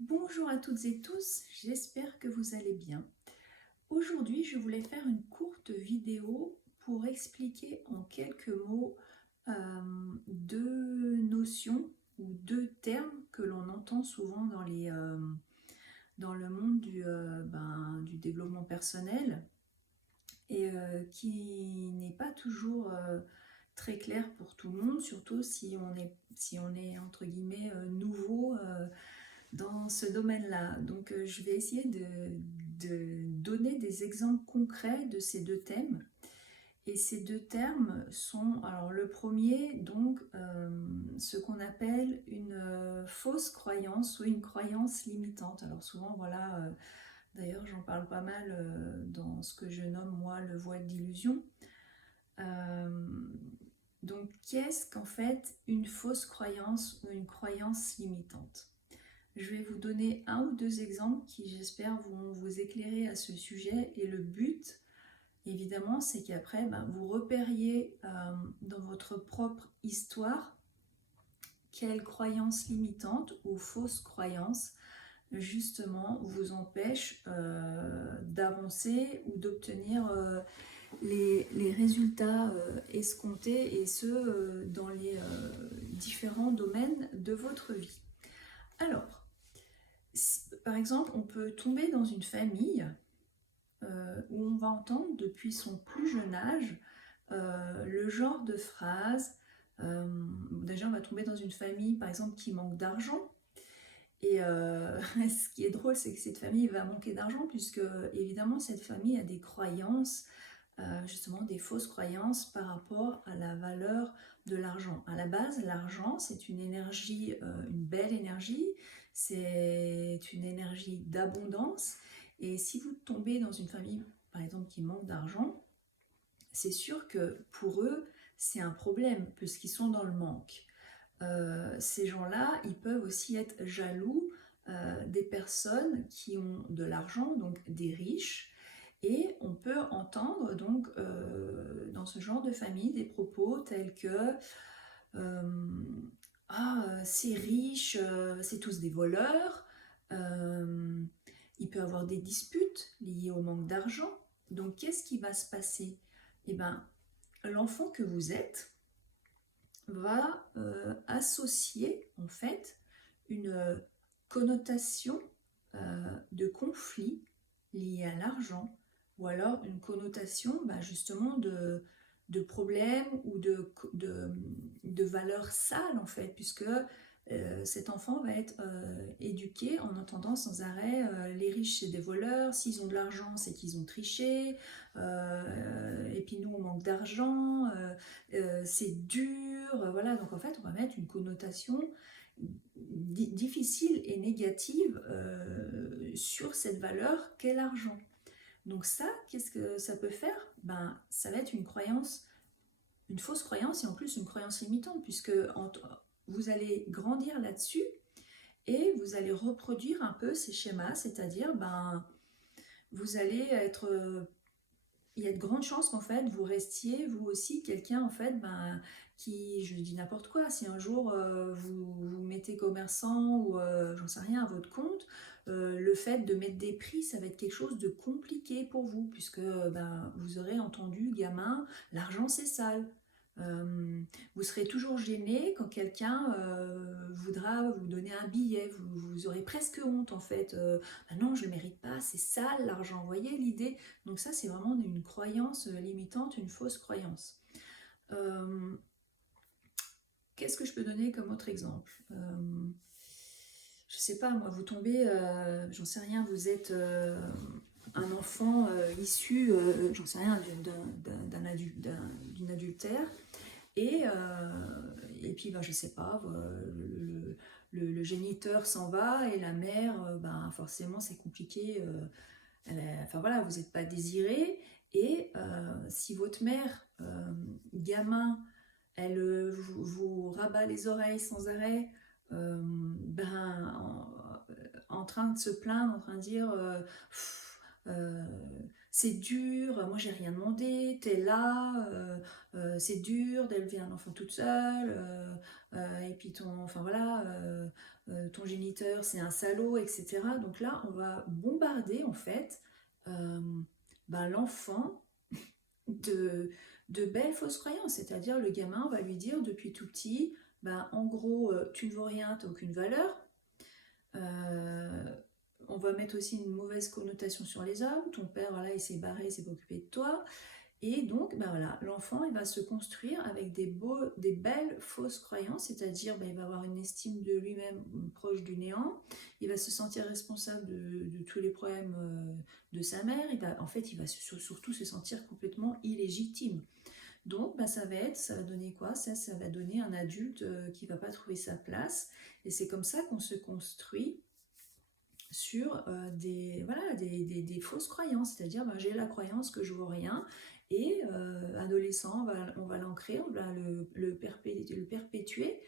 Bonjour à toutes et tous, j'espère que vous allez bien. Aujourd'hui, je voulais faire une courte vidéo pour expliquer en quelques mots deux notions ou deux termes que l'on entend souvent dans le monde du développement personnel et qui n'est pas toujours très clair pour tout le monde, surtout si on est entre guillemets nouveau dans ce domaine-là. Donc je vais essayer de donner des exemples concrets de ces deux thèmes. Et ces deux termes sont, alors le premier, donc ce qu'on appelle une fausse croyance ou une croyance limitante. Alors souvent, voilà, d'ailleurs j'en parle pas mal dans ce que je nomme moi le voile d'illusion. Euh, donc qu'est-ce qu'en fait une fausse croyance ou une croyance limitante? Je vais vous donner un ou deux exemples qui, j'espère, vont vous éclairer à ce sujet. Et le but, évidemment, c'est qu'après, vous repériez dans votre propre histoire quelles croyances limitantes ou fausses croyances, justement, vous empêchent d'avancer ou d'obtenir les résultats escomptés, et ce, dans les différents domaines de votre vie. Alors, par exemple, on peut tomber dans une famille où on va entendre depuis son plus jeune âge le genre de phrase. Déjà, on va tomber dans une famille, par exemple, qui manque d'argent. Et ce qui est drôle, c'est que cette famille va manquer d'argent, puisque évidemment, cette famille a des croyances, justement des fausses croyances par rapport à la valeur de l'argent. À la base, l'argent, c'est une énergie, une belle énergie, c'est une énergie d'abondance. Et si vous tombez dans une famille, par exemple, qui manque d'argent, c'est sûr que pour eux, c'est un problème, puisqu'ils sont dans le manque. Ces gens-là, ils peuvent aussi être jaloux des personnes qui ont de l'argent, donc des riches. Et on peut entendre donc dans ce genre de famille des propos tels que ces riches, c'est tous des voleurs. Euh, il peut y avoir des disputes liées au manque d'argent. Donc qu'est-ce qui va se passer? Eh bien, l'enfant que vous êtes va associer en fait une connotation de conflit lié à l'argent, ou alors une connotation justement de problème ou de valeurs sales en fait, puisque cet enfant va être éduqué en entendant sans arrêt les riches c'est des voleurs, s'ils ont de l'argent c'est qu'ils ont triché, et puis nous on manque d'argent, c'est dur, voilà. Donc en fait on va mettre une connotation difficile et négative sur cette valeur qu'est l'argent. Donc ça, qu'est-ce que ça peut faire? Ça va être une croyance, une fausse croyance, et en plus une croyance limitante, puisque vous allez grandir là-dessus et vous allez reproduire un peu ces schémas, c'est-à-dire vous allez être il y a de grandes chances qu'en fait vous restiez vous aussi quelqu'un en fait qui, je dis n'importe quoi, si un jour vous mettez commerçant ou j'en sais rien à votre compte, le fait de mettre des prix ça va être quelque chose de compliqué pour vous, puisque vous aurez entendu gamin l'argent c'est sale. Vous serez toujours gêné quand quelqu'un voudra vous donner un billet, vous aurez presque honte en fait. Non, je ne le mérite pas, c'est sale l'argent, vous voyez l'idée? Donc ça, c'est vraiment une croyance limitante, une fausse croyance. Euh, Qu'est-ce que je peux donner comme autre exemple? Je sais pas, moi, vous tombez, j'en sais rien, vous êtes un enfant issu, j'en sais rien, d'une adultère, et puis, je sais pas, le géniteur s'en va et la mère, forcément, c'est compliqué. Enfin voilà, vous n'êtes pas désiré. Et si votre mère, gamin, elle vous rabat les oreilles sans arrêt, en train de se plaindre, en train de dire c'est dur, moi j'ai rien demandé, t'es là, c'est dur d'élever un enfant toute seule, et puis enfin voilà, ton géniteur c'est un salaud, etc. Donc là, on va bombarder en fait euh, l'enfant de, de belles fausses croyances, c'est-à-dire le gamin va lui dire depuis tout petit, en gros, tu ne vaux rien, tu n'as aucune valeur. Euh, on va mettre aussi une mauvaise connotation sur les hommes. Ton père, voilà, il s'est barré, il s'est pas occupé de toi. Et donc, voilà, l'enfant, il va se construire avec des belles fausses croyances, c'est-à-dire, il va avoir une estime de lui-même proche du néant. Il va se sentir responsable de tous les problèmes de sa mère. En fait, il va surtout se sentir complètement illégitime. Donc, ça va donner quoi? Ça va donner un adulte qui va pas trouver sa place. Et c'est comme ça qu'on se construit sur des fausses croyances, c'est-à-dire j'ai la croyance que je ne vaux rien, et adolescent, on va l'ancrer, on va le perpétuer,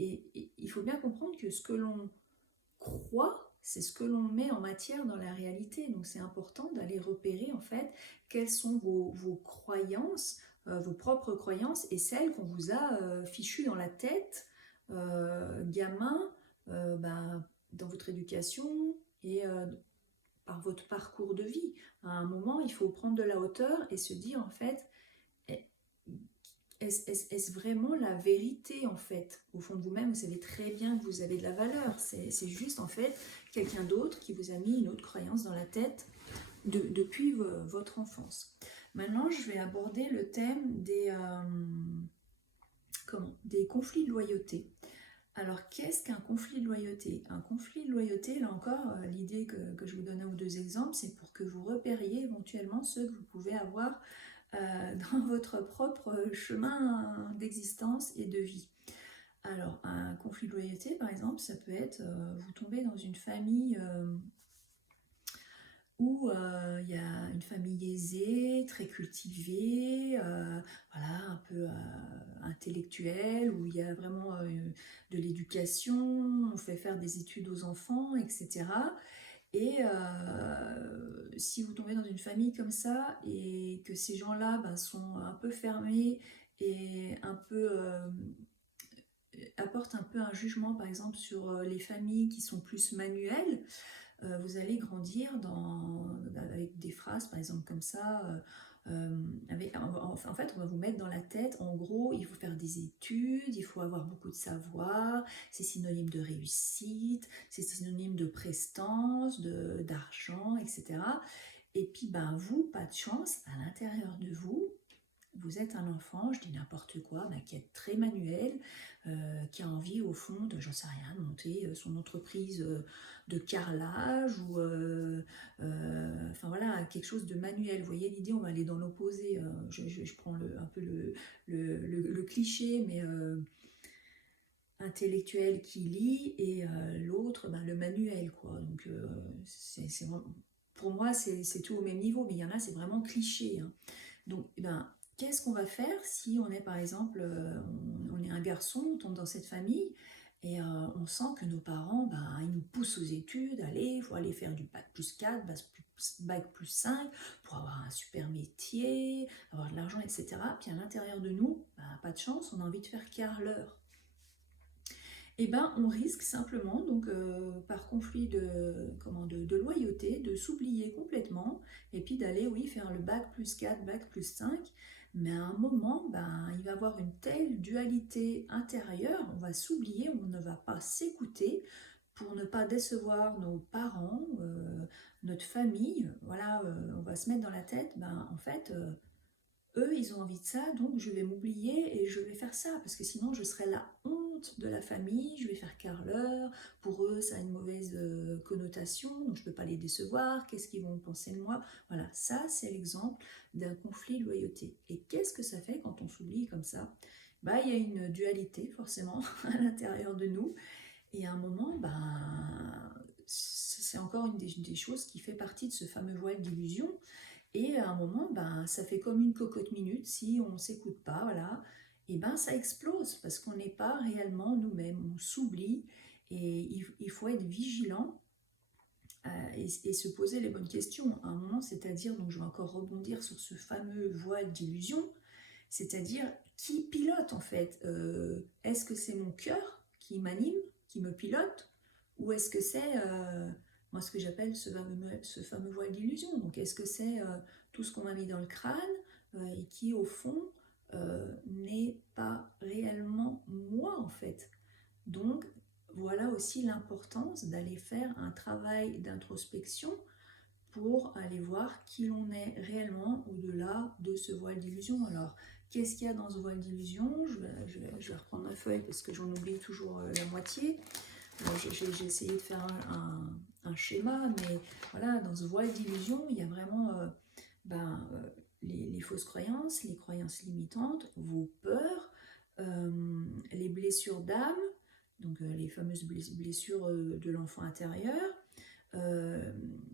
et il faut bien comprendre que ce que l'on croit, c'est ce que l'on met en matière dans la réalité, donc c'est important d'aller repérer en fait quelles sont vos croyances, vos propres croyances, et celles qu'on vous a fichues dans la tête, gamin, dans votre éducation, et par votre parcours de vie. À un moment, il faut prendre de la hauteur et se dire en fait, est-ce vraiment la vérité en fait? Au fond de vous-même, vous savez très bien que vous avez de la valeur. C'est juste en fait quelqu'un d'autre qui vous a mis une autre croyance dans la tête depuis votre enfance. Maintenant, je vais aborder le thème des conflits de loyauté. Alors, qu'est-ce qu'un conflit de loyauté? Un conflit de loyauté, là encore, l'idée que je vous donnais aux deux exemples, c'est pour que vous repériez éventuellement ceux que vous pouvez avoir dans votre propre chemin d'existence et de vie. Alors, un conflit de loyauté, par exemple, ça peut être, vous tombez dans une famille où il y a une famille aisée, très cultivée, voilà, un peu intellectuelle, où il y a vraiment de l'éducation, on fait faire des études aux enfants, etc. Et si vous tombez dans une famille comme ça, et que ces gens-là sont un peu fermés et un peu apportent un peu un jugement, par exemple, sur les familles qui sont plus manuelles, vous allez grandir avec des phrases, par exemple, comme ça. En fait, on va vous mettre dans la tête, en gros, il faut faire des études, il faut avoir beaucoup de savoir, c'est synonyme de réussite, c'est synonyme de prestance, d'argent, etc. Et puis, vous, pas de chance, à l'intérieur de vous, vous êtes un enfant, je dis n'importe quoi, qui est très manuel, qui a envie au fond de, j'en sais rien, de monter son entreprise de carrelage, ou enfin voilà, quelque chose de manuel. Vous voyez l'idée, on va aller dans l'opposé. Je prends un peu le cliché, mais intellectuel qui lit, et l'autre, le manuel, quoi. Donc c'est vraiment, pour moi, c'est tout au même niveau, mais il y en a, c'est vraiment cliché, hein. Donc, qu'est-ce qu'on va faire si on est, par exemple, on est un garçon, on tombe dans cette famille, et on sent que nos parents, ils nous poussent aux études, allez, il faut aller faire du bac plus 4, bac plus 5, pour avoir un super métier, avoir de l'argent, etc. Puis à l'intérieur de nous, pas de chance, on a envie de faire carreleur. On risque simplement, donc par conflit de loyauté, de s'oublier complètement, et puis d'aller, oui, faire le bac plus 4, bac plus 5, mais à un moment, il va y avoir une telle dualité intérieure, on va s'oublier, on ne va pas s'écouter pour ne pas décevoir nos parents, notre famille, voilà, on va se mettre dans la tête, en fait, eux, ils ont envie de ça, donc je vais m'oublier et je vais faire ça, parce que sinon je serai la honte de la famille, je vais faire carreleur, pour eux ça a une mauvaise connotation, donc je ne peux pas les décevoir, qu'est-ce qu'ils vont penser de moi? Voilà, ça c'est l'exemple d'un conflit de loyauté. Et qu'est-ce que ça fait quand on s'oublie comme ça? Il y a une dualité forcément à l'intérieur de nous, et à un moment, c'est encore une des choses qui fait partie de ce fameux voile d'illusion. Et à un moment, ça fait comme une cocotte minute, si on ne s'écoute pas, voilà, et ça explose, parce qu'on n'est pas réellement nous-mêmes, on s'oublie, et il faut être vigilant et se poser les bonnes questions à un moment, c'est-à-dire, donc je vais encore rebondir sur ce fameux voile d'illusion, c'est-à-dire qui pilote en fait. Est-ce que c'est mon cœur qui m'anime, qui me pilote, ou est-ce que c'est moi ce que j'appelle ce fameux voile d'illusion. Donc est-ce que c'est tout ce qu'on m'a mis dans le crâne et qui au fond n'est pas réellement moi en fait. Donc voilà aussi l'importance d'aller faire un travail d'introspection pour aller voir qui l'on est réellement au-delà de ce voile d'illusion. Alors, qu'est-ce qu'il y a dans ce voile d'illusion? Je vais reprendre ma feuille parce que j'en oublie toujours la moitié. J'ai essayé de faire un schéma, mais voilà, dans ce voile d'illusion, il y a vraiment les fausses croyances, les croyances limitantes, vos peurs, les blessures d'âme, donc les fameuses blessures de l'enfant intérieur.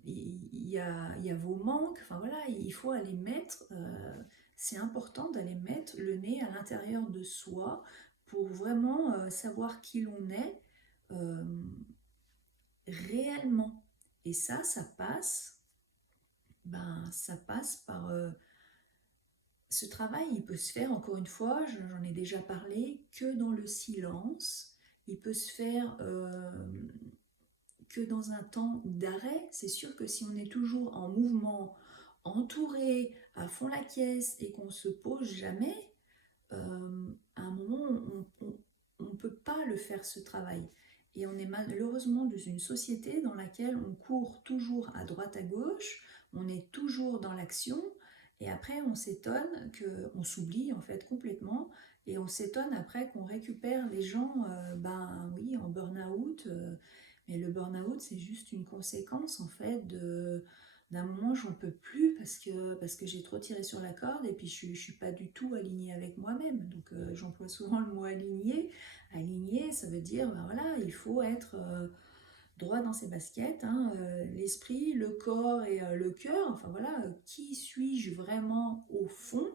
Il y a vos manques, enfin voilà, il faut aller mettre, c'est important d'aller mettre le nez à l'intérieur de soi pour vraiment savoir qui l'on est réellement. Et ça passe, ça passe par ce travail. Il peut se faire, encore une fois, j'en ai déjà parlé, que dans le silence. Il peut se faire que dans un temps d'arrêt. C'est sûr que si on est toujours en mouvement, entouré, à fond la caisse et qu'on ne se pose jamais, à un moment, on ne peut pas le faire ce travail. Et on est malheureusement dans une société dans laquelle on court toujours à droite à gauche, on est toujours dans l'action, et après on s'étonne qu'on s'oublie en fait complètement, et on s'étonne après qu'on récupère les gens oui, en burn-out, mais le burn-out c'est juste une conséquence en fait d'un moment j'en peux plus parce que j'ai trop tiré sur la corde et puis je suis pas du tout alignée avec moi-même. Donc j'emploie souvent le mot aligné. Aligné, ça veut dire voilà, il faut être droit dans ses baskets, hein, l'esprit, le corps et le cœur. Enfin voilà, qui suis-je vraiment au fond?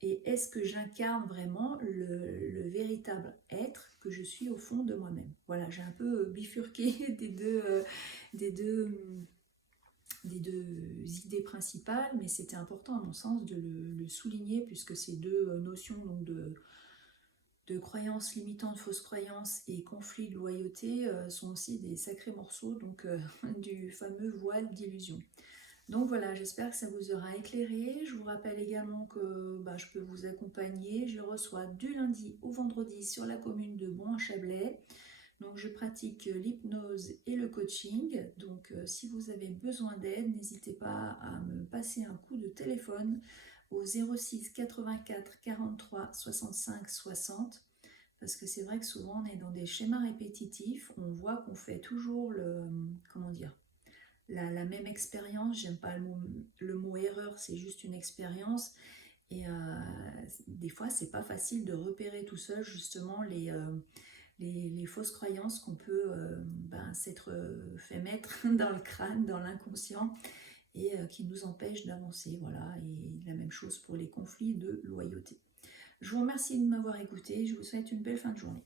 Et est-ce que j'incarne vraiment le véritable être que je suis au fond de moi-même? Voilà, j'ai un peu bifurqué des deux idées principales, mais c'était important à mon sens de le souligner puisque ces deux notions donc de croyances limitantes, fausses croyances et conflits de loyauté sont aussi des sacrés morceaux donc, du fameux voile d'illusion. Donc voilà, j'espère que ça vous aura éclairé. Je vous rappelle également que je peux vous accompagner. Je reçois du lundi au vendredi sur la commune de Bon-Chablais. Donc je pratique l'hypnose et le coaching. Donc si vous avez besoin d'aide, n'hésitez pas à me passer un coup de téléphone au 06 84 43 65 60. Parce que c'est vrai que souvent on est dans des schémas répétitifs. On voit qu'on fait toujours la même expérience. J'aime pas le mot erreur, c'est juste une expérience. Et des fois c'est pas facile de repérer tout seul justement les fausses croyances qu'on peut s'être fait mettre dans le crâne, dans l'inconscient, et qui nous empêchent d'avancer. Voilà, et la même chose pour les conflits de loyauté. Je vous remercie de m'avoir écouté, je vous souhaite une belle fin de journée.